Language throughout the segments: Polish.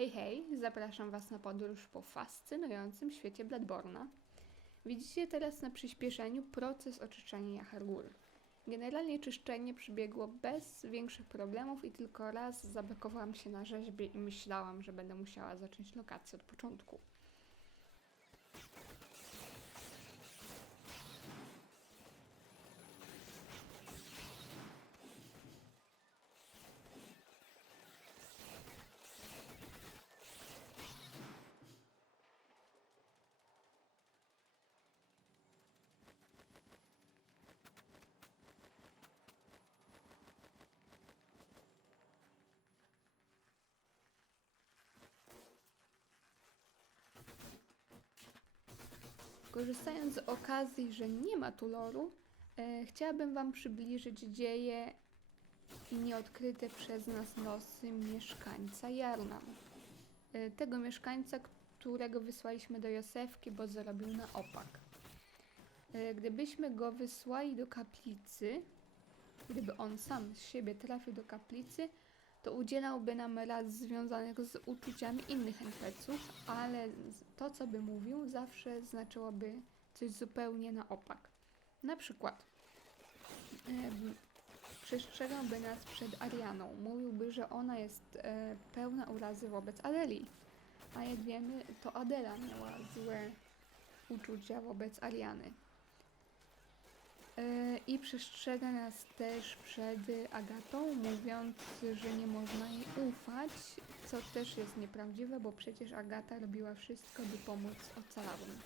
Hej, hej, zapraszam Was na podróż po fascynującym świecie Bloodborne'a. Widzicie teraz na przyspieszeniu proces oczyszczania Jahar'gul. Generalnie czyszczenie przebiegło bez większych problemów i tylko raz zablokowałam się na rzeźbie i myślałam, że będę musiała zacząć lokację od początku. Korzystając z okazji, że nie ma tu loru, chciałabym Wam przybliżyć dzieje i nieodkryte przez nas losy mieszkańca Yharnam. Tego mieszkańca, którego wysłaliśmy do Josefki, bo zarobił na opak. Gdybyśmy go wysłali do kaplicy, gdyby on sam z siebie trafił do kaplicy, to udzielałby nam rad związanych z uczuciami innych NPC-ów, ale to, co by mówił, zawsze znaczyłoby coś zupełnie na opak. Na przykład przestrzegałby nas przed Arianą. Mówiłby, że ona jest pełna urazy wobec Adeli. A jak wiemy, to Adela miała złe uczucia wobec Ariany. I przestrzega nas też przed Agatą, mówiąc, że nie można jej ufać, co też jest nieprawdziwe, bo przecież Agata robiła wszystko, by pomóc ocalałym.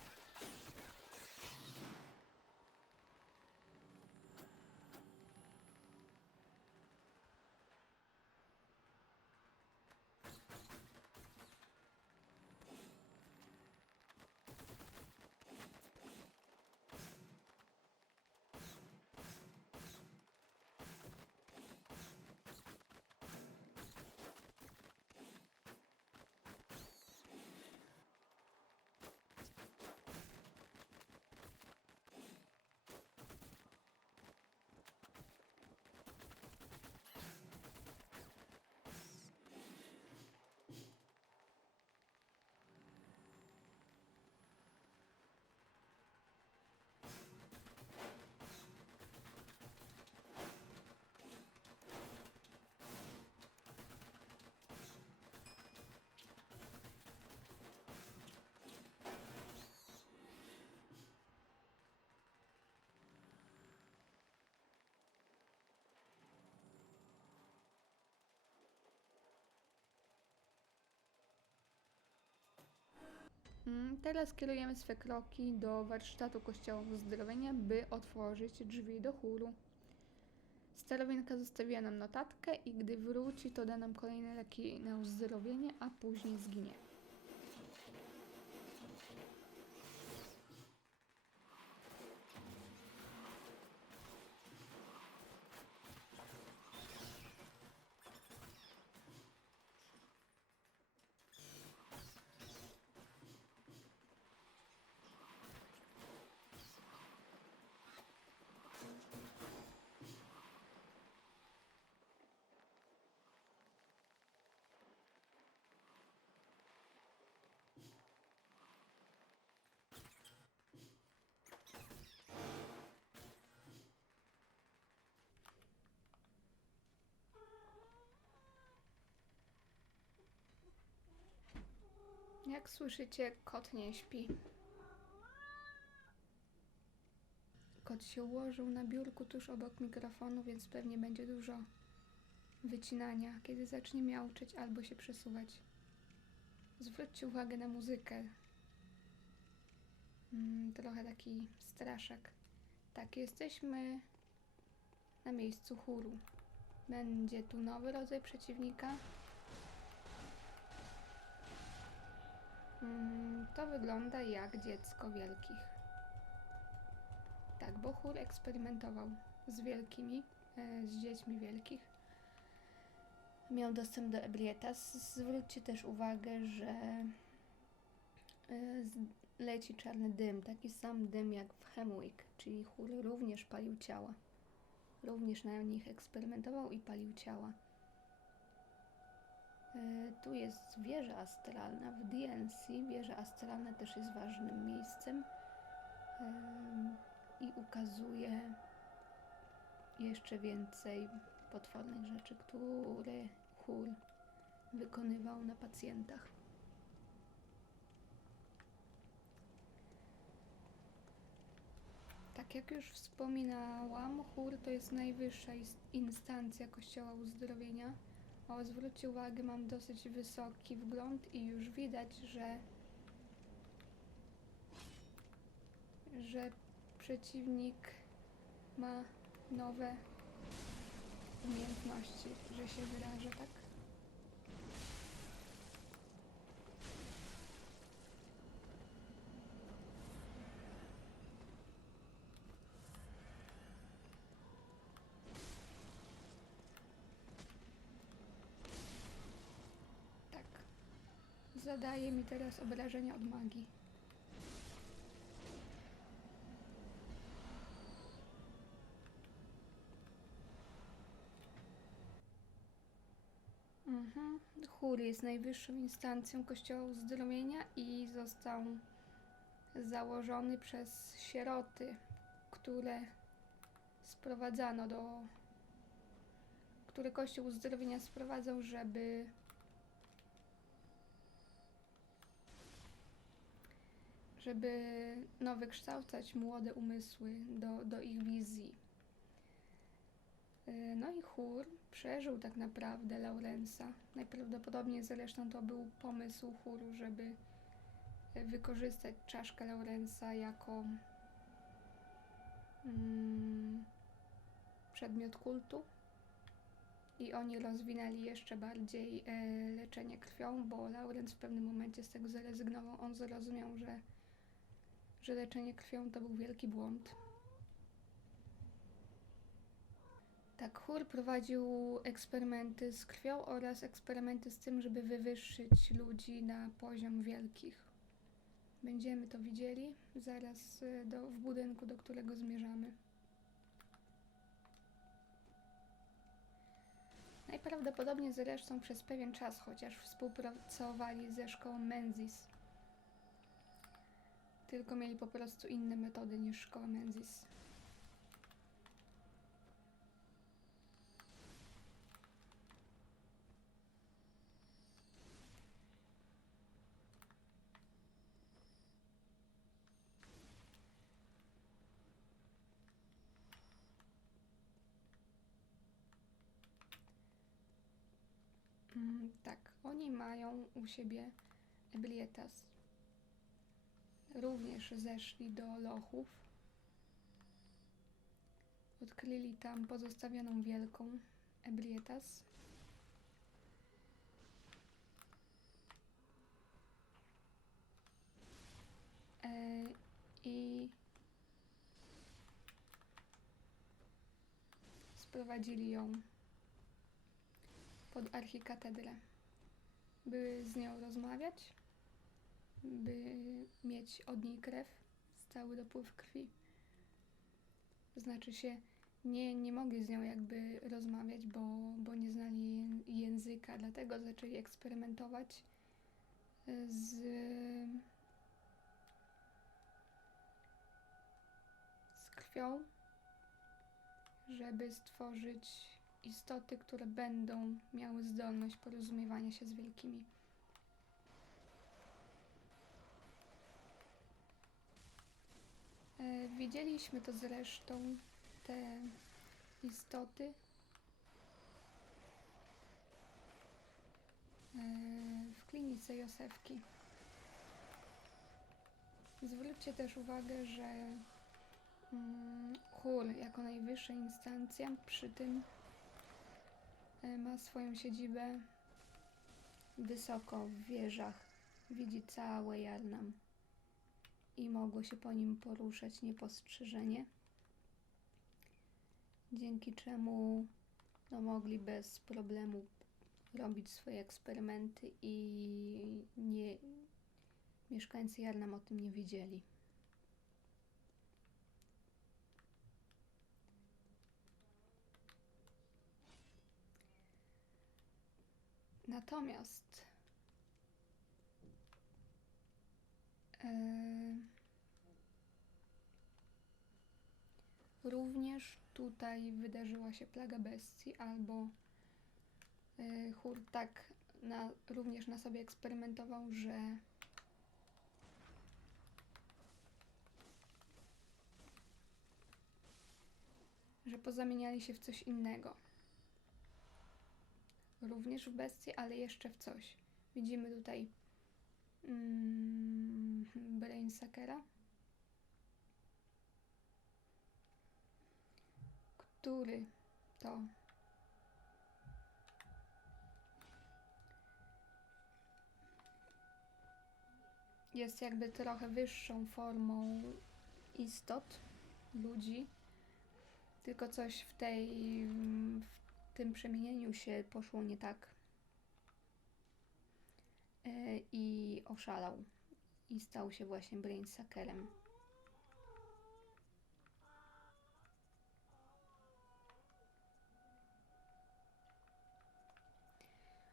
Teraz kierujemy swe kroki do warsztatu Kościoła Uzdrowienia, by otworzyć drzwi do chóru. Starowinka zostawiła nam notatkę i gdy wróci, to da nam kolejne leki na uzdrowienie, a później zginie. Jak słyszycie, kot nie śpi. Kot się ułożył na biurku tuż obok mikrofonu, więc pewnie będzie dużo wycinania, kiedy zacznie miauczeć albo się przesuwać. Zwróćcie uwagę na muzykę. Trochę taki straszak. Tak, jesteśmy na miejscu chóru. Będzie tu nowy rodzaj przeciwnika. To wygląda jak dziecko wielkich. Tak, bo chór eksperymentował z wielkimi, z dziećmi wielkich. Miał dostęp do Ebrietas. Zwróćcie też uwagę, że leci czarny dym, taki sam dym jak w Hemwick, czyli chór również palił ciała. Również na nich eksperymentował i palił ciała. Tu jest wieża astralna w DLC. Wieża astralna też jest ważnym miejscem i ukazuje jeszcze więcej potwornych rzeczy, które Hur wykonywał na pacjentach. Tak jak już wspominałam, Hur to jest najwyższa instancja Kościoła Uzdrowienia. O, zwróćcie uwagę, mam dosyć wysoki wgląd i już widać, że przeciwnik ma nowe umiejętności, że się wyrażę, tak? Tak. Zadaje mi teraz obrażenia od magii. Hur jest najwyższą instancją Kościoła Uzdrowienia i został założony przez sieroty, które które Kościół Uzdrowienia sprowadzał, żeby wykształcać młode umysły do ich wizji. No i Hur przeżył tak naprawdę Laurensa. Najprawdopodobniej zresztą to był pomysł Huru, żeby wykorzystać czaszkę Laurensa jako przedmiot kultu. I oni rozwinęli jeszcze bardziej leczenie krwią, bo Laurens w pewnym momencie z tego zrezygnował. On zrozumiał, że leczenie krwią to był wielki błąd. Tak, Hur prowadził eksperymenty z krwią oraz eksperymenty z tym, żeby wywyższyć ludzi na poziom wielkich. Będziemy to widzieli zaraz w budynku, do którego zmierzamy. Najprawdopodobniej zresztą przez pewien czas, chociaż współpracowali ze szkołą Menzies. Tylko mieli po prostu inne metody niż szkoła Menzies. Tak, oni mają u siebie Ebrietas. Również zeszli do lochów. Odkryli tam pozostawioną wielką Ebrietas. I sprowadzili ją pod archikatedrę, by z nią rozmawiać, by mieć od niej krew, stały dopływ krwi. To znaczy się, nie mogli z nią jakby rozmawiać, bo nie znali języka, dlatego zaczęli eksperymentować z krwią, żeby stworzyć istoty, które będą miały zdolność porozumiewania się z wielkimi. Widzieliśmy to zresztą, te istoty w klinice Josefki. Zwróćcie też uwagę, że Hur jako najwyższa instancja przy tym ma swoją siedzibę wysoko w wieżach, widzi całe Jarnam i mogło się po nim poruszać niepostrzeżenie, dzięki czemu mogli bez problemu robić swoje eksperymenty i mieszkańcy Jarnam o tym nie wiedzieli. Natomiast również tutaj wydarzyła się plaga bestii, albo Hur tak również na sobie eksperymentował, że pozamieniali się w coś innego. Również w bestii, ale jeszcze w coś. Widzimy tutaj Brainsuckera, który to jest jakby trochę wyższą formą istot, ludzi, tylko coś w tym przemienieniu się poszło nie tak i oszalał i stał się właśnie Brainsuckerem.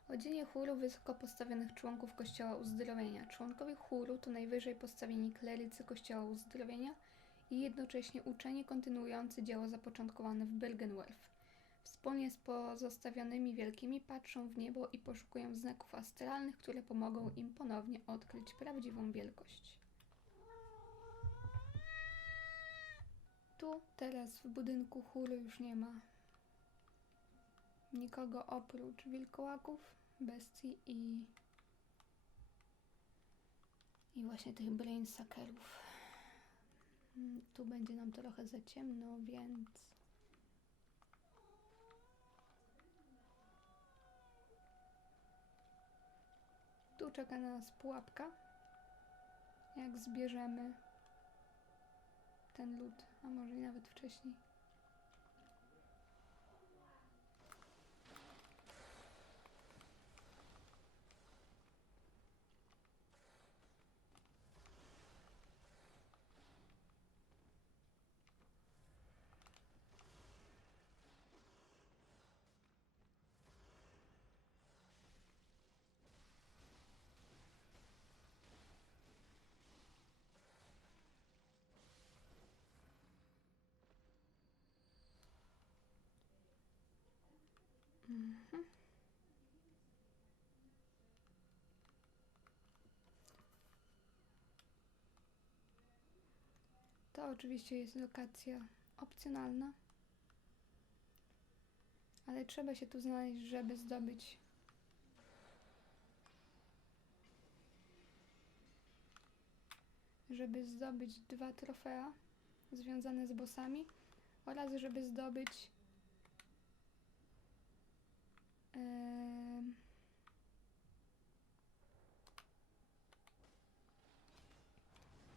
Odzienie chóru wysoko postawionych członków Kościoła Uzdrowienia. Członkowie chóru to najwyżej postawieni klerycy Kościoła Uzdrowienia i jednocześnie uczeni kontynuujący dzieło zapoczątkowane w Byrgenwerth. Wspólnie z pozostawionymi wielkimi patrzą w niebo i poszukują znaków astralnych, które pomogą im ponownie odkryć prawdziwą wielkość. Tu teraz w budynku chóru już nie ma nikogo oprócz wilkołaków, bestii i właśnie tych Brainsuckerów. Tu będzie nam trochę za ciemno, więc tu czeka na nas pułapka. Jak zbierzemy ten lód, a może i nawet wcześniej. To oczywiście jest lokacja opcjonalna, ale trzeba się tu znaleźć, żeby zdobyć 2 trofea związane z bossami oraz żeby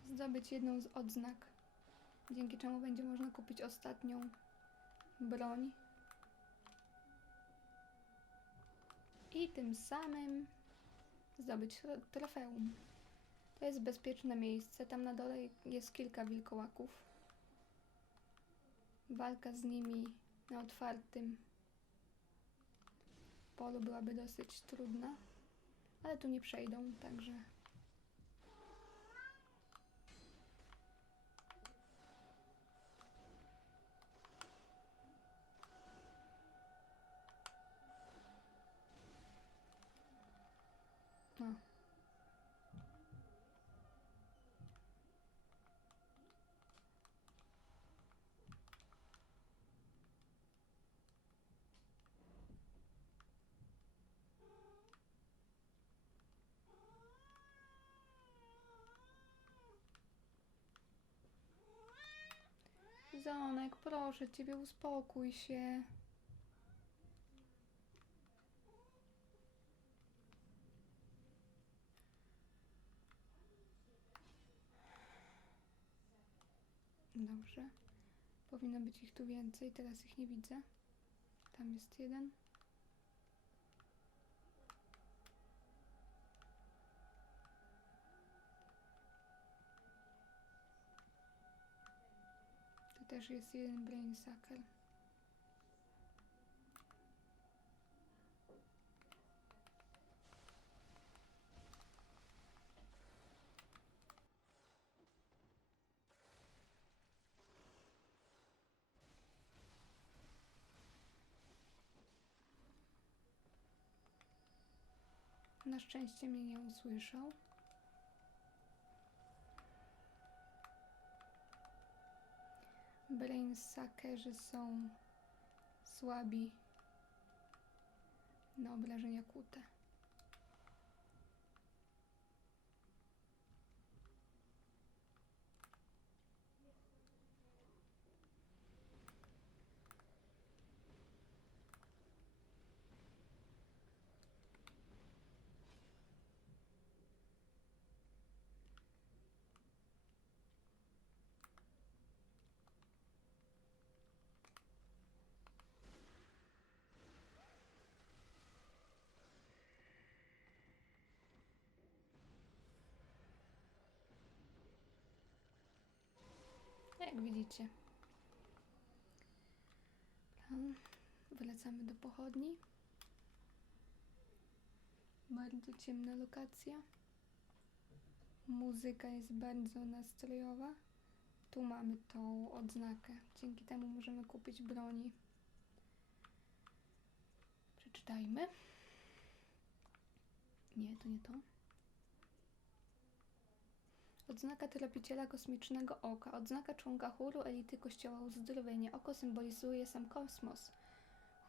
zdobyć jedną z odznak, dzięki czemu będzie można kupić ostatnią broń i tym samym zdobyć trofeum. To jest bezpieczne miejsce, tam na dole jest kilka wilkołaków. Walka z nimi na otwartym polu byłaby dosyć trudna, ale tu nie przejdą, także no. Zonek, proszę ciebie, uspokój się. Dobrze. Powinno być ich tu więcej, teraz ich nie widzę. Tam jest jeden. Tu też jest jeden Brainsucker. Na szczęście mnie nie usłyszał. Brainsuckerzy są słabi na obrażenia kłute. Jak widzicie. Wracamy do pochodni. Bardzo ciemna lokacja. Muzyka jest bardzo nastrojowa. Tu mamy tą odznakę. Dzięki temu możemy kupić broni. Przeczytajmy. Nie, to nie to. Odznaka tropiciela kosmicznego oka. Odznaka członka chóru elity Kościoła Uzdrowienia. Oko symbolizuje sam kosmos.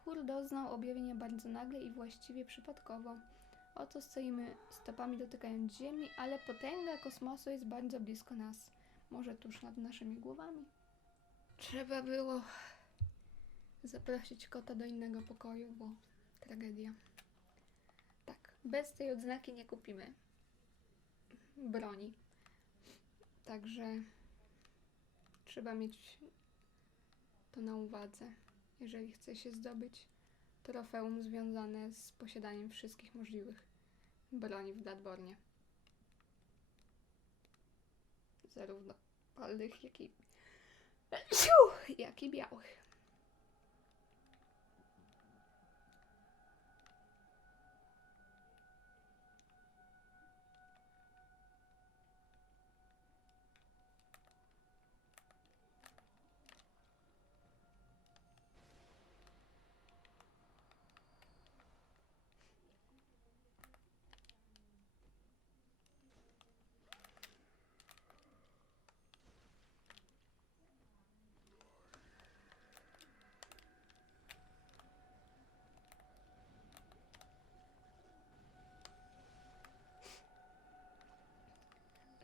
Chór doznał objawienia bardzo nagle i właściwie przypadkowo. Oto stoimy stopami dotykając ziemi, ale potęga kosmosu jest bardzo blisko nas. Może tuż nad naszymi głowami. Trzeba było zaprosić kota do innego pokoju, bo tragedia. Tak, bez tej odznaki nie kupimy broni. Także trzeba mieć to na uwadze, jeżeli chce się zdobyć trofeum związane z posiadaniem wszystkich możliwych broni w Bloodborne. Zarówno palnych, jak i białych.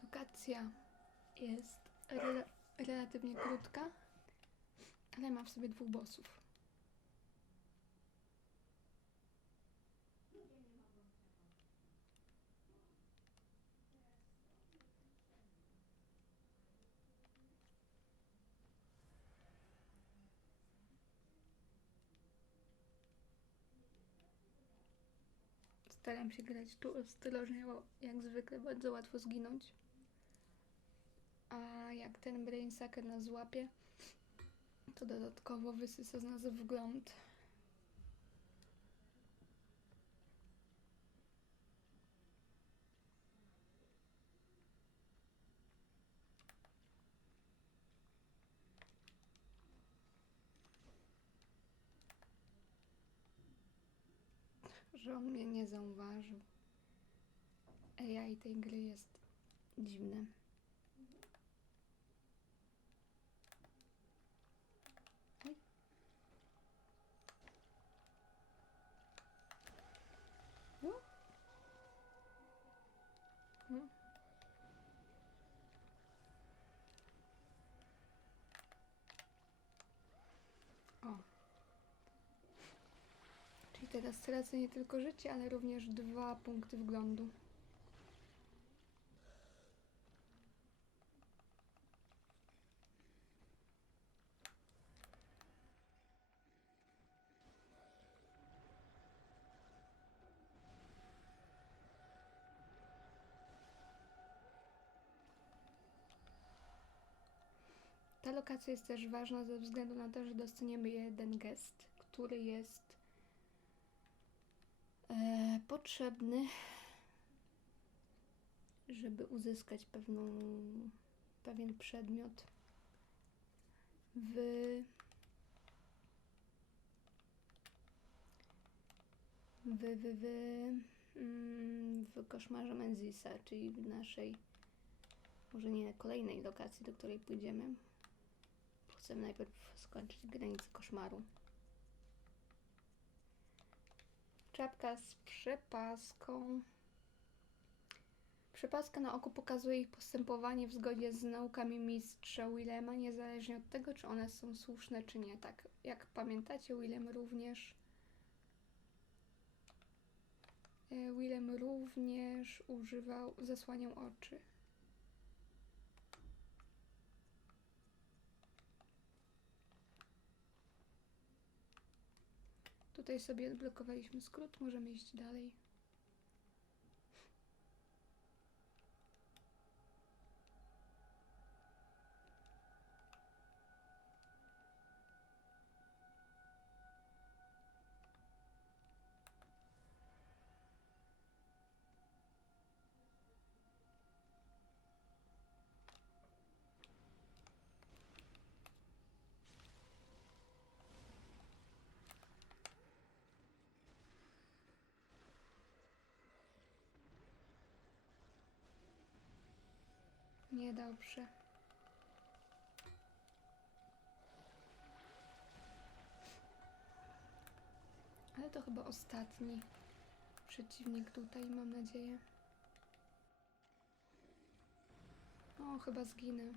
Lokacja jest relatywnie krótka, ale ma w sobie 2 bossów. Staram się grać tu ostrożnie, bo jak zwykle bardzo łatwo zginąć. A jak ten Brainsucker nas złapie, to dodatkowo wysysa z nas wgląd. Że on mnie nie zauważył. AI tej gry jest dziwne. Oj. O. Czyli teraz tracę nie tylko życie, ale również 2 punkty wglądu. Ta lokacja jest też ważna ze względu na to, że dostaniemy jeden gest, który jest potrzebny, żeby uzyskać pewien przedmiot w w koszmarze Menzisa, czyli w naszej, może nie kolejnej lokacji, do której pójdziemy. Chcemy najpierw skończyć granicę koszmaru. Czapka z przepaską. Przepaska na oku pokazuje ich postępowanie w zgodzie z naukami mistrza Willema, niezależnie od tego, czy one są słuszne, czy nie. Tak, jak pamiętacie, Willem również zasłaniał oczy. Tutaj sobie odblokowaliśmy skrót, możemy iść dalej. Niedobrze. Ale to chyba ostatni przeciwnik tutaj, mam nadzieję. O, chyba zginę.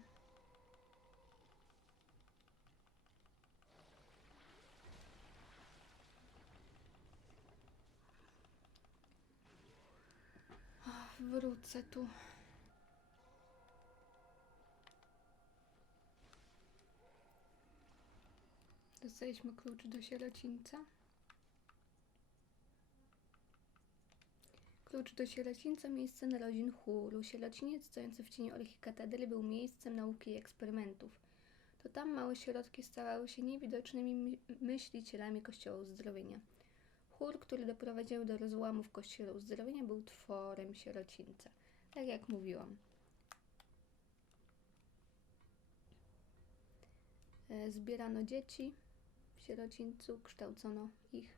Wrócę tu. Dostaliśmy klucz do sierocińca. Klucz do sierocińca, miejsce narodzin Huru. Sierociniec stojący w cieniu archikatedry był miejscem nauki i eksperymentów. To tam małe sierotki stawały się niewidocznymi myślicielami Kościoła Uzdrowienia. Chór, który doprowadził do rozłamów Kościoła Uzdrowienia, był tworem sierocińca. Tak jak mówiłam. Zbierano dzieci w sierocińcu, kształcono ich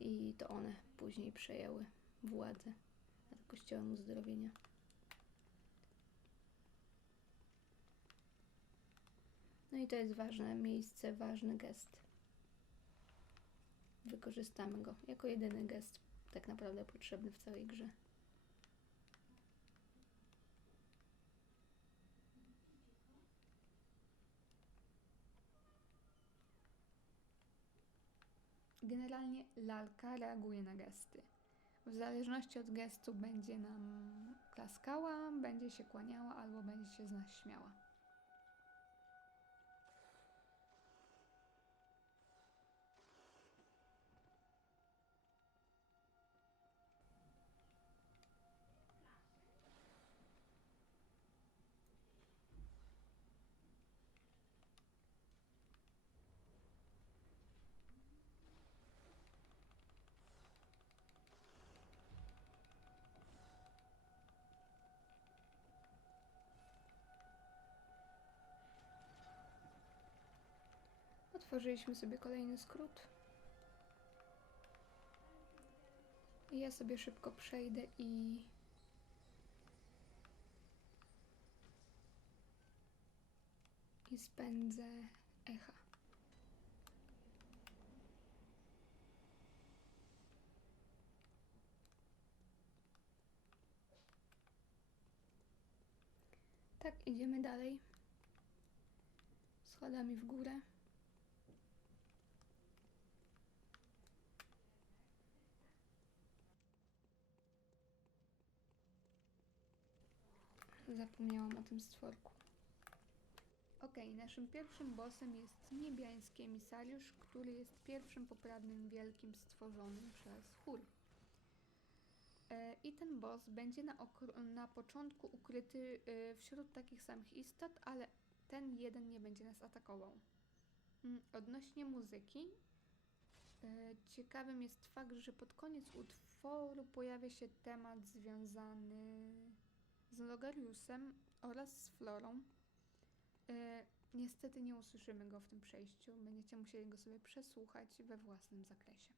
i to one później przejęły władzę nad Kościołem Uzdrowienia. No i to jest ważne miejsce, ważny gest. Wykorzystamy go jako jedyny gest tak naprawdę potrzebny w całej grze. Generalnie lalka reaguje na gesty. W zależności od gestu będzie nam klaskała, będzie się kłaniała albo będzie się z nas śmiała. Otworzyliśmy sobie kolejny skrót. I ja sobie szybko przejdę i spędzę echa. Tak, idziemy dalej. Schodami w górę. Zapomniałam o tym stworku. Naszym pierwszym bossem jest niebiański emisariusz, który jest pierwszym poprawnym wielkim stworzonym przez Hur. I ten boss będzie na początku ukryty wśród takich samych istot, ale ten jeden nie będzie nas atakował. Odnośnie muzyki, ciekawym jest fakt, że pod koniec utworu pojawia się temat związany z Logariusem oraz z Florą. Niestety nie usłyszymy go w tym przejściu, będziecie musieli go sobie przesłuchać we własnym zakresie.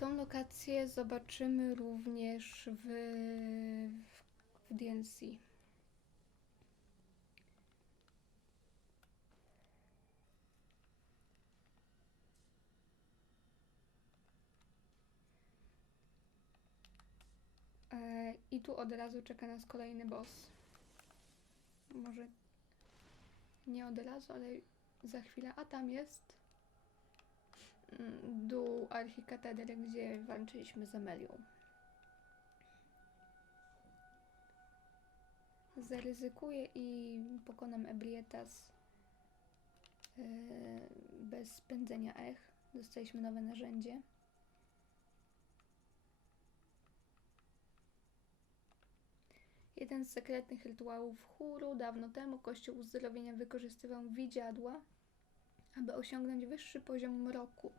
Tą lokację zobaczymy również w DLC. I tu od razu czeka nas kolejny boss. Może nie od razu, ale za chwilę. A tam jest dół archikatedry, gdzie walczyliśmy z Amelią. Zaryzykuję i pokonam Ebrietas bez spędzenia ech. Dostaliśmy nowe narzędzie. Jeden z sekretnych rytuałów chóru. Dawno temu Kościół Uzdrowienia wykorzystywał widziadła, aby osiągnąć wyższy poziom mroku.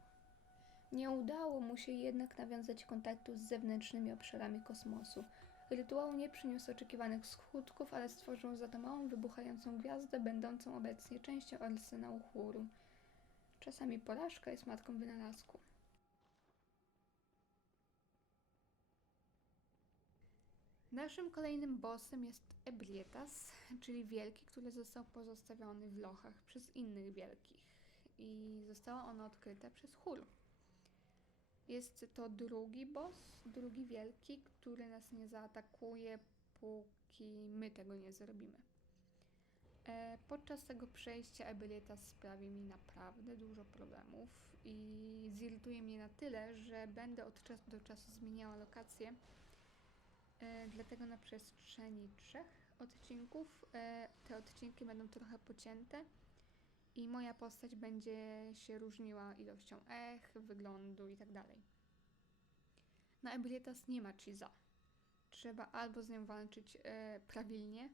Nie udało mu się jednak nawiązać kontaktu z zewnętrznymi obszarami kosmosu. Rytuał nie przyniósł oczekiwanych skutków, ale stworzył za to małą, wybuchającą gwiazdę, będącą obecnie częścią arsenału chóru. Czasami porażka jest matką wynalazku. Naszym kolejnym bossem jest Ebrietas, czyli wielki, który został pozostawiony w lochach przez innych wielkich i zostało ono odkryte przez chór. Jest to drugi boss, drugi wielki, który nas nie zaatakuje, póki my tego nie zrobimy. Podczas tego przejścia Ebrietas sprawi mi naprawdę dużo problemów i zirytuje mnie na tyle, że będę od czasu do czasu zmieniała lokację. Dlatego na przestrzeni 3 odcinków te odcinki będą trochę pocięte i moja postać będzie się różniła ilością ech, wyglądu itd. Na Ebrietas nie ma cheesa. Trzeba albo z nią walczyć prawilnie,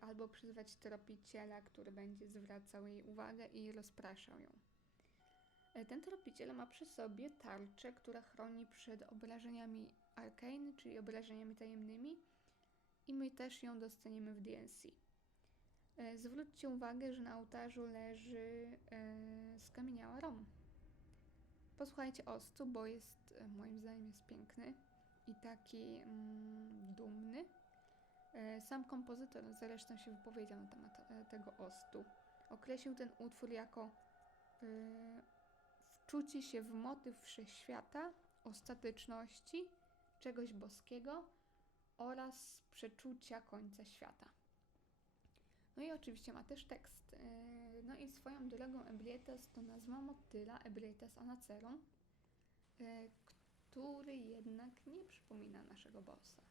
albo przyzwać tropiciela, który będzie zwracał jej uwagę i rozpraszał ją. Ten tropiciel ma przy sobie tarczę, która chroni przed obrażeniami Arcane, czyli obrażeniami tajemnymi, i my też ją dostaniemy w DLC. Zwróćcie uwagę, że na ołtarzu leży skamieniała Rom. Posłuchajcie Ostu, bo jest, moim zdaniem, jest piękny i taki dumny. Sam kompozytor zresztą się wypowiedział na temat tego Ostu. Określił ten utwór jako wczucie się w motyw wszechświata, ostateczności, czegoś boskiego oraz przeczucia końca świata. No i oczywiście ma też tekst. No i swoją drogą Ebrietas to nazwa motyla Ebrietas anacerum, który jednak nie przypomina naszego bossa.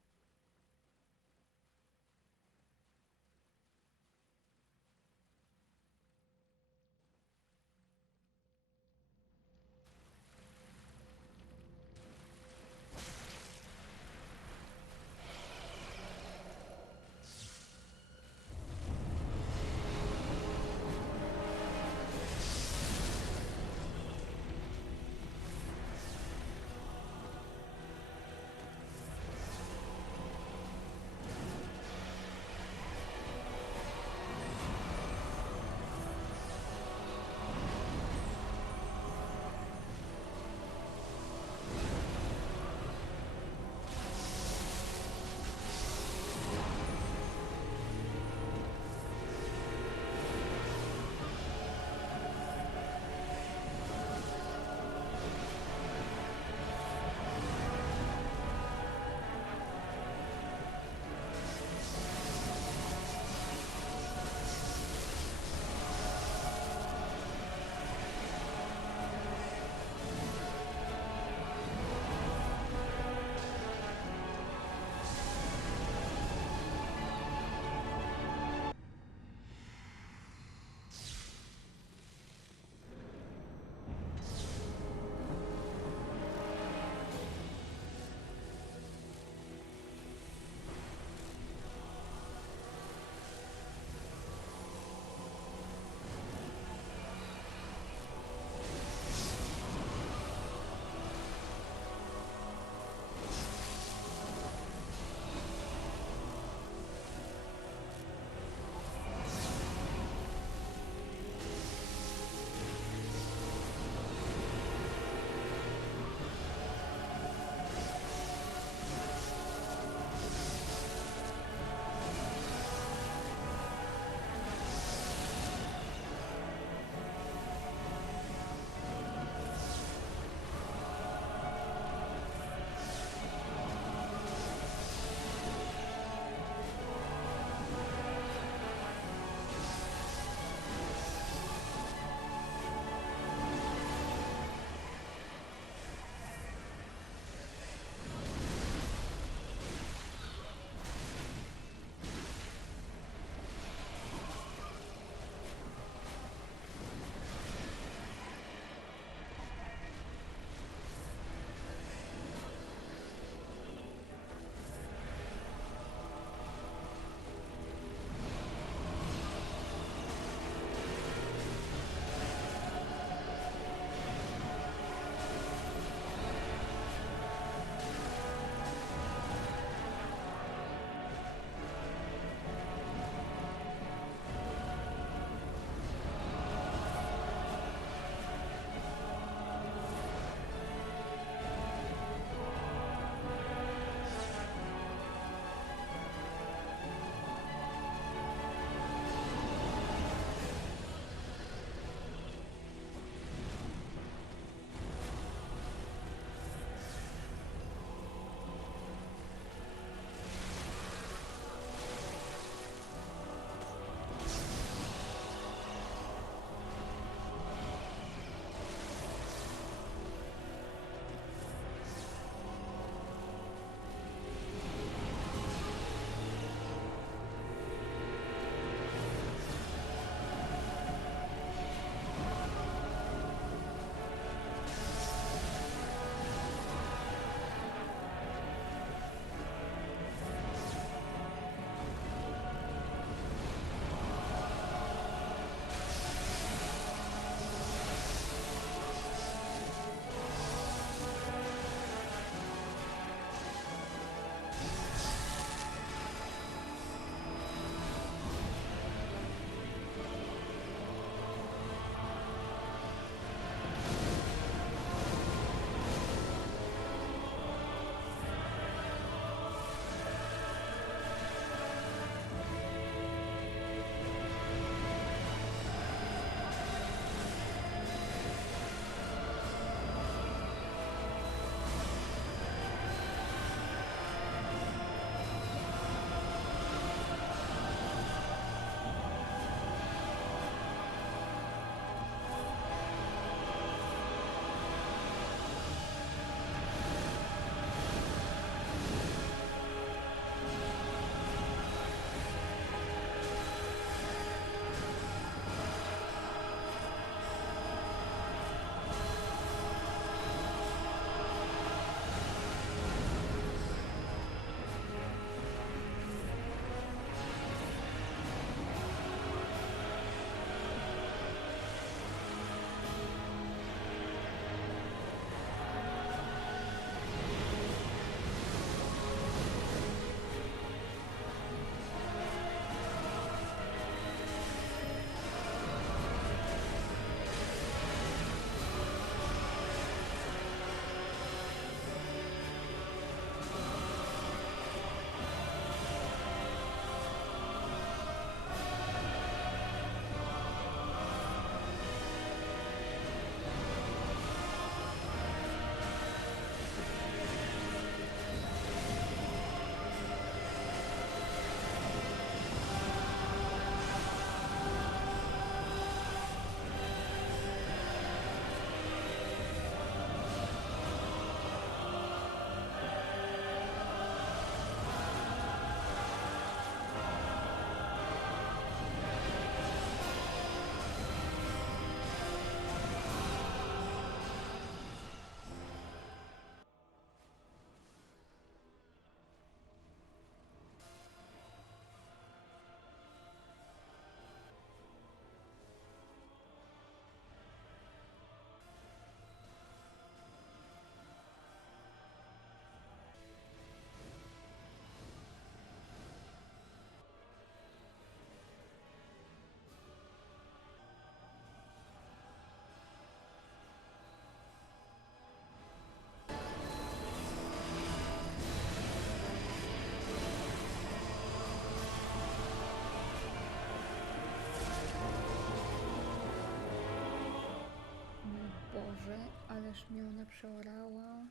Też mnie ona przeorała.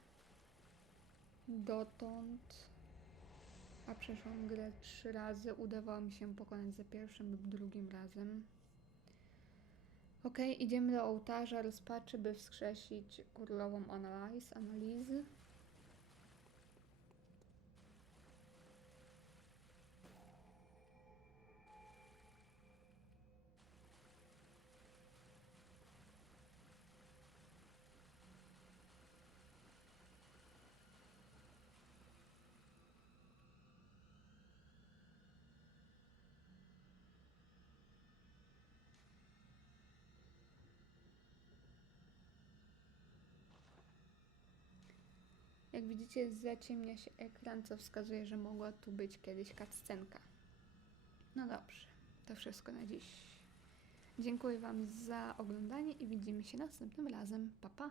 Dotąd. A przeszłam grę 3 razy. Udawało mi się pokonać za pierwszym lub drugim razem. Ok, idziemy do ołtarza rozpaczy, by wskrzesić królową analizy. Jak widzicie, zaciemnia się ekran, co wskazuje, że mogła tu być kiedyś cutscenka. No dobrze, to wszystko na dziś. Dziękuję Wam za oglądanie i widzimy się następnym razem. Pa, pa!